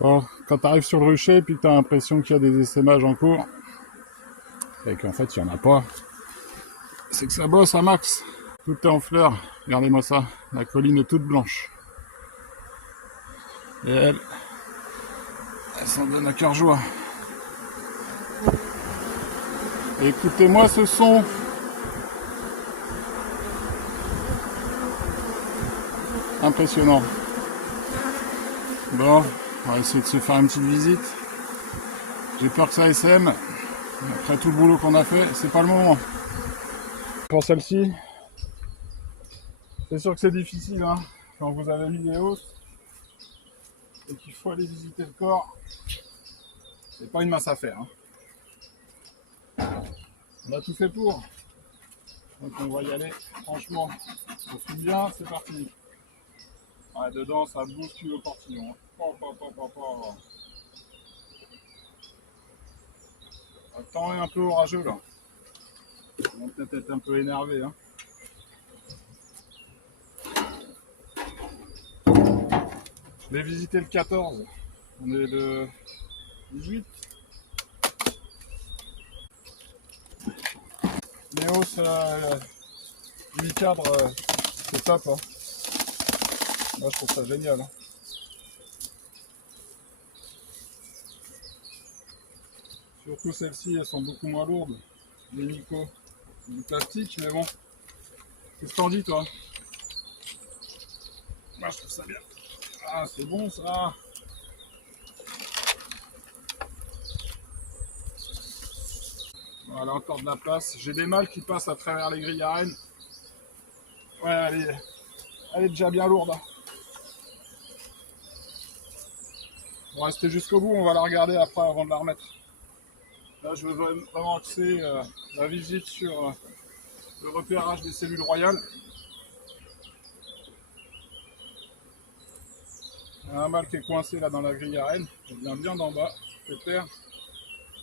Bon, quand tu arrives sur le rucher et puis que tu as l'impression qu'il y a des essaimages en cours, et qu'en fait il n'y en a pas, c'est que ça bosse à max. Tout est en fleurs. Regardez-moi ça. La colline est toute blanche. Et elle s'en donne à cœur joie. Et écoutez-moi ce son. Impressionnant. Bon, on va essayer de se faire une petite visite. J'ai peur que ça SM. Après tout le boulot qu'on a fait, c'est pas le moment. Pour celle-ci, c'est sûr que c'est difficile, hein, quand vous avez mis les hausses et qu'il faut aller visiter le corps. C'est pas une mince affaire. Hein. On a tout fait pour. Donc on va y aller. Franchement, on suit bien, c'est parti. Ouais, dedans, ça bouscule au portillon. Le temps est un peu orageux là. On va peut-être être un peu énervé. Hein. Je vais visiter le 14. On est le 18. Les hausses du cadre, c'est top. Hein. Moi, je trouve ça génial. Hein. Surtout celles-ci, elles sont beaucoup moins lourdes. Les Nico, c'est du plastique, mais bon. Qu'est-ce que t'en dis, toi? Moi, je trouve ça bien. Ah, c'est bon, ça. Voilà, encore de la place. J'ai des mâles qui passent à travers les grilles à rennes. Ouais, elle est déjà bien lourde. Hein. On va rester jusqu'au bout, on va la regarder après avant de la remettre. Là, je veux vraiment axer la visite sur le repérage des cellules royales. Il y a un mâle qui est coincé là dans la grille à rennes. Il vient bien d'en bas, c'est clair.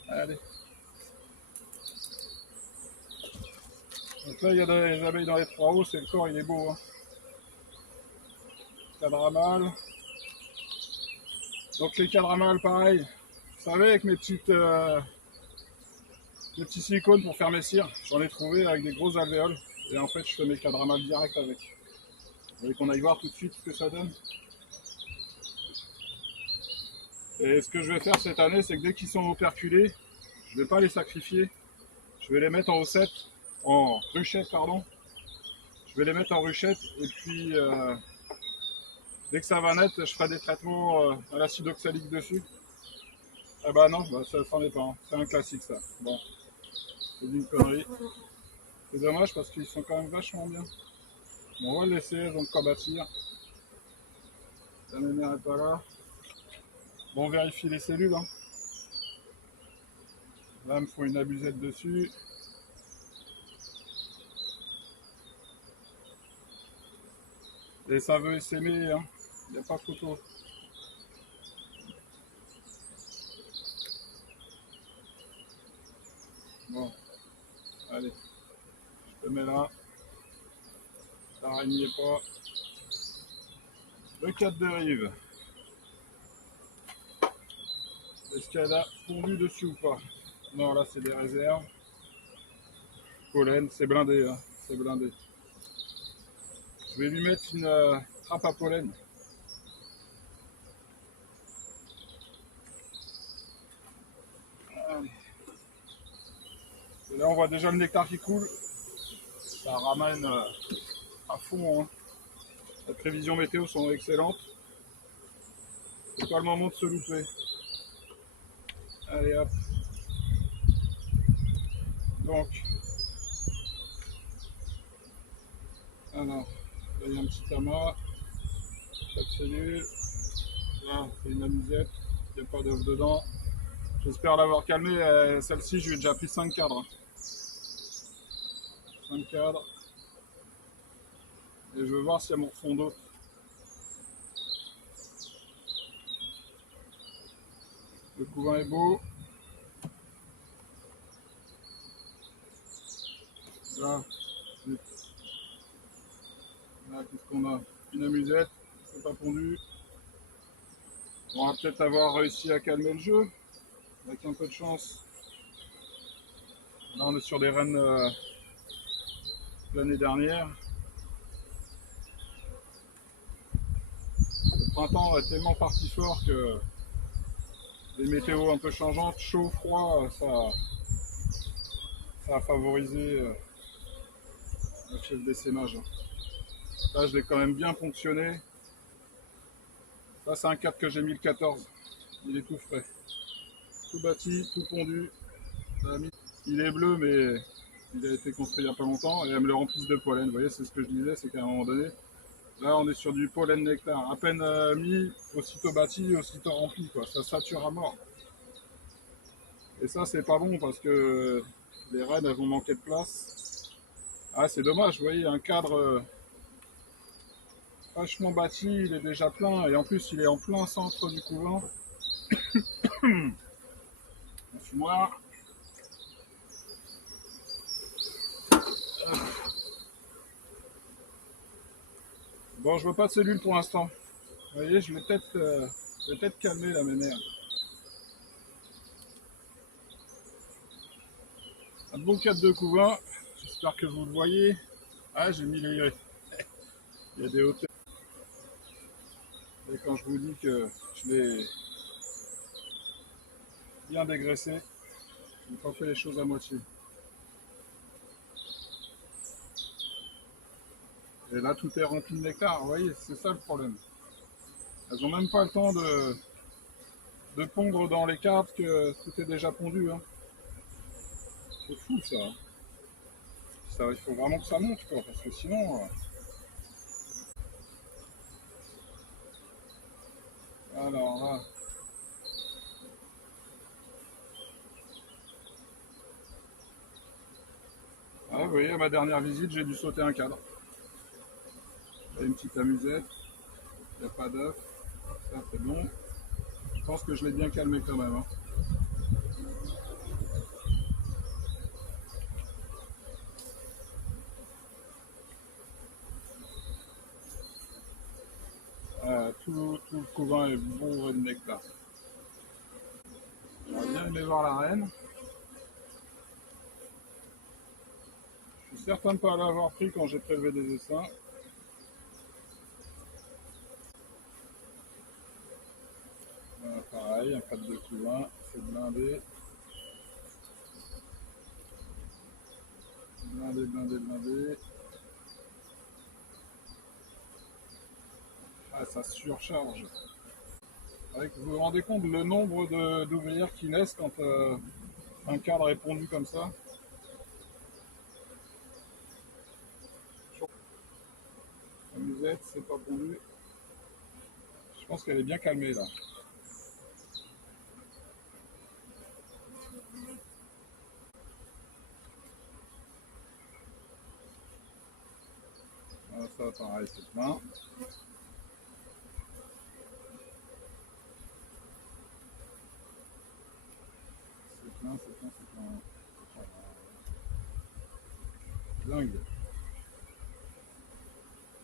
Allez. Donc là, il y a des abeilles dans les trois hausses et le corps, il est beau. Hein. Cadre à mâle. Donc les cadres à mâle, pareil. Vous savez, avec mes petits silicones pour faire mes cires, j'en ai trouvé avec des grosses alvéoles. Et en fait, je fais mes cadres à mâle direct avec. Vous voulez qu'on aille voir tout de suite ce que ça donne. Et ce que je vais faire cette année, c'est que dès qu'ils sont operculés, je ne vais pas les sacrifier. Je vais les mettre en ruchette, pardon. Je vais les mettre en ruchette et puis dès que ça va naître, je ferai des traitements à l'acide oxalique dessus. Ah bah non, bah ça s'en est pas. Hein. C'est un classique ça. Bon, c'est une connerie. C'est dommage parce qu'ils sont quand même vachement bien. Bon, on va le laisser, donc pas bâtir. La mémère est pas là. Bon, on vérifie les cellules. Hein. Là, il me faut une abusette dessus. Et ça veut s'aimer, hein. Il n'y a pas photo. Bon, allez, je te mets là. L'araignée pas. Le 4 de rive. Est-ce qu'elle a pondu dessus ou pas? Non, là c'est des réserves. Pollen, c'est blindé, hein. C'est blindé. Je vais lui mettre une trappe à pollen. Allez. Et là on voit déjà le nectar qui coule. Ça ramène à fond. Hein. Les prévisions météo sont excellentes. C'est pas le moment de se louper. Allez hop. Donc, alors, là il y a un petit amas. Chaque cellule. Là, c'est une amusette. Il n'y a pas d'œuf dedans. J'espère l'avoir calmé. Celle-ci, je lui ai déjà pris 5 cadres. 5 cadres. Et je veux voir s'il y a mon fond d'autres. Le couvain est beau. Là, qu'est-ce qu'on a? Une amusette. C'est pas pondu. On va peut-être avoir réussi à calmer le jeu, avec un peu de chance. Là on est sur des rennes l'année dernière. Le printemps est tellement parti fort que les météos un peu changeantes, chaud, froid, ça a favorisé le chef d'essaimage. Là je l'ai quand même bien ponctionné. Là c'est un cadre que j'ai mis le 14. Il est tout frais. Tout bâti, tout pondu. Il est bleu mais il a été construit il n'y a pas longtemps et elle me le remplisse de pollen. Vous voyez, c'est ce que je disais, c'est qu'à un moment donné, là, on est sur du pollen nectar. À peine mis, aussitôt bâti, aussitôt rempli, quoi. Ça sature à mort. Et ça, c'est pas bon parce que les rennes, elles vont manquer de place. Ah, c'est dommage, vous voyez, un cadre vachement bâti, il est déjà plein. Et en plus, il est en plein centre du couvent. Un fumoir. Bon, je veux pas de cellules pour l'instant. Vous voyez, je vais peut-être calmer la mémère. Un beau cadre de couvain. J'espère que vous le voyez. Ah, j'ai mis les... Il y a des hauteurs. Et quand je vous dis que je l'ai bien dégraissé, je n'ai pas fait les choses à moitié. Et là, tout est rempli de nectar. Vous voyez, c'est ça le problème. Elles n'ont même pas le temps de pondre dans les cartes que tout est déjà pondu. Hein. C'est fou ça. Ça. Il faut vraiment que ça monte, quoi, parce que sinon... Alors là... Ah, vous voyez, à ma dernière visite, j'ai dû sauter un cadre. Il y a une petite amusette. Il n'y a pas d'œuf. Ça, c'est bon. Je pense que je l'ai bien calmé quand même. Hein. Tout le couvent est bourré de nectar. On va bien aimer voir la reine. Je suis certain de ne pas l'avoir pris quand j'ai prélevé des essaims. Voilà, pareil, un cadre de couvain, c'est blindé. Blindé, blindé, blindé. Ah, ça surcharge. Vous vous rendez compte le nombre d'ouvrières qui naissent quand un cadre est pondu comme ça? La musette, c'est pas pondu. Je pense qu'elle est bien calmée là. Voilà, ça, pareil, c'est plein. C'est plein, c'est plein, c'est plein. Dingue.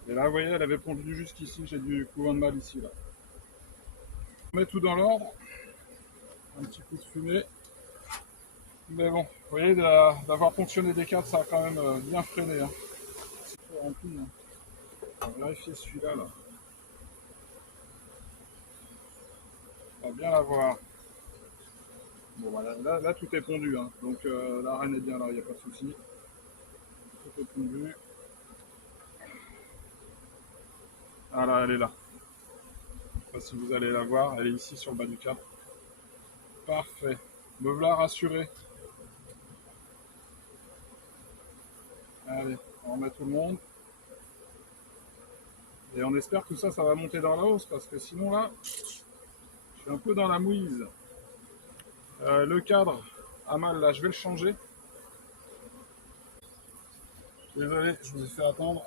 Et là, vous voyez, elle avait pondu jusqu'ici. J'ai du couvent de mal ici, là. On met tout dans l'ordre. Un petit coup de fumée. Mais bon, vous voyez, d'avoir ponctionné des cadres, ça a quand même bien freiné. Hein. C'est tout rempli. Hein. On va vérifier celui-là, là. On va bien l'avoir. Bon, voilà, là, tout est pondu. Hein. Donc la reine est bien là, il n'y a pas de souci. Tout est pondu. Ah là, elle est là. Je ne sais pas si vous allez la voir. Elle est ici sur le bas du cadre. Parfait. Me voilà rassuré. Allez, on remet tout le monde. Et on espère que tout ça, ça va monter dans la hausse, parce que sinon là, je suis un peu dans la mouise. Le cadre a mal, là, je vais le changer. Désolé, je vous ai fait attendre.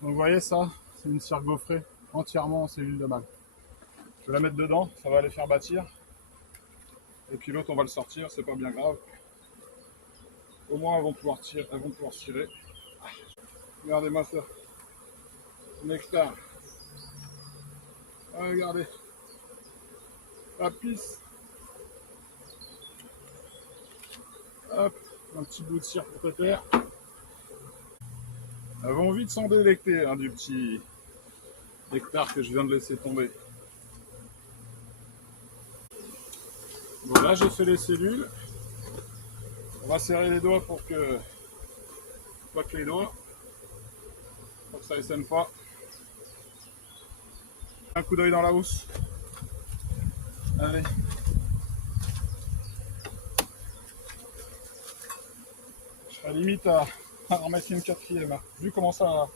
Donc vous voyez ça, c'est une cire gaufrée entièrement en cellules de mâle. Je vais la mettre dedans, ça va les faire bâtir. Et puis l'autre, on va le sortir, c'est pas bien grave. Au moins, elles vont pouvoir tirer. Regardez-moi ça. Nectar. Ah, regardez. La pisse. Hop, un petit bout de cire pour Pépère. Avons envie de s'en délecter hein, du petit hectare que je viens de laisser tomber. Bon, là j'ai fait les cellules. On va serrer les doigts pour que pas que les doigts, pour que ça ne sème pas. Un coup d'œil dans la housse. Allez. Je serais limite à remettre une quatrième. Vu comment ça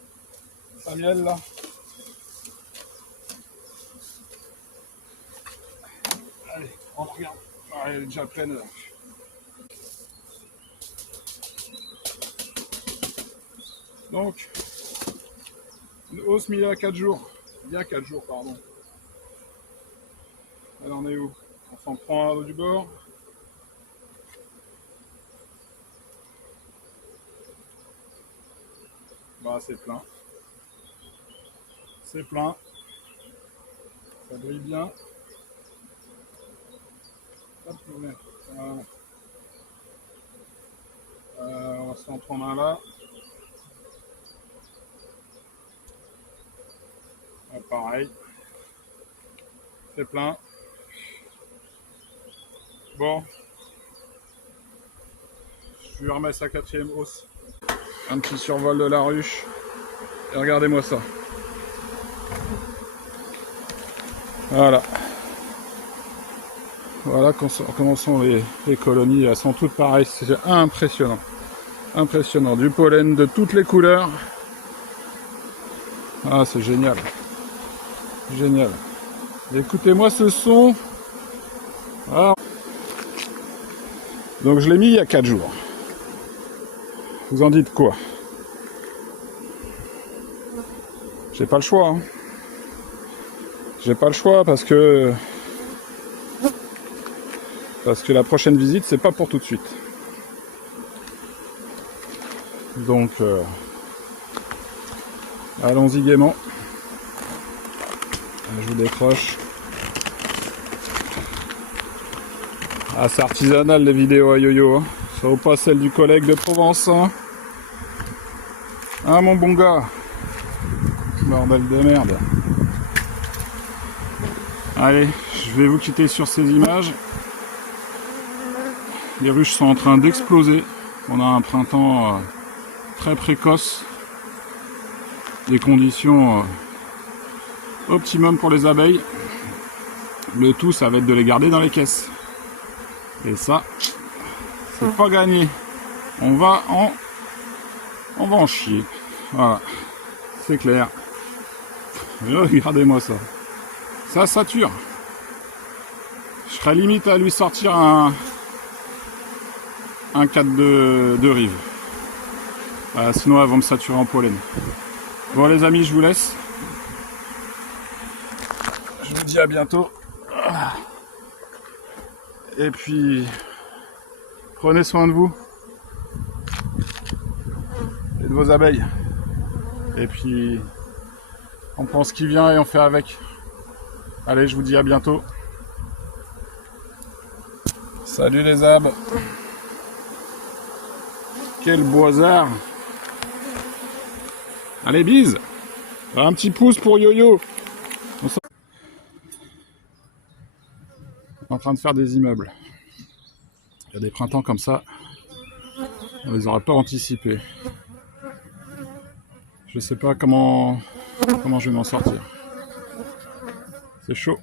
miel là. Allez, on regarde. Ah, elle est déjà pleine. Donc, une hausse mise à 4 jours. Il y a 4 jours, pardon. Elle en est où? On s'en prend un du bord. Bah, c'est plein. C'est plein. Ça brille bien. Hop, voilà. On va s'en prendre un là. Ah, pareil. C'est plein. Bon. Je lui remets sa quatrième hausse. Un petit survol de la ruche. Et regardez-moi ça. Voilà. Voilà comment sont les colonies. Elles sont toutes pareilles. C'est impressionnant. Impressionnant. Du pollen de toutes les couleurs. Ah, c'est génial. Génial. Écoutez-moi ce son. Alors, donc je l'ai mis il y a 4 jours. Vous en dites quoi? J'ai pas le choix. Hein. J'ai pas le choix parce que la prochaine visite c'est pas pour tout de suite. Donc allons-y gaiement. Je vous décroche. Ah, c'est artisanal les vidéos à yo-yo. Hein. Ça vaut pas celle du collègue de Provence. Hein, hein mon bon gars. Bordel de merde. Allez, je vais vous quitter sur ces images. Les ruches sont en train d'exploser. On a un printemps très précoce. Des conditions optimum pour les abeilles. Le tout, ça va être de les garder dans les caisses. Et ça, c'est pas gagné. On va en chier. Voilà, c'est clair. Regardez-moi ça. Ça sature. Je serais limite à lui sortir un 4 de rive. Sinon, elles vont me saturer en pollen. Bon les amis, je vous laisse. Je vous dis à bientôt. Et puis, prenez soin de vous. Et de vos abeilles. Et puis, on prend ce qui vient et on fait avec. Allez, je vous dis à bientôt. Salut les abes. Quel boisard. Allez, bise. Un petit pouce pour Yo-Yo. On est en train de faire des immeubles. Il y a des printemps comme ça. On les aurait pas anticipés. Je sais pas comment je vais m'en sortir. C'est chaud.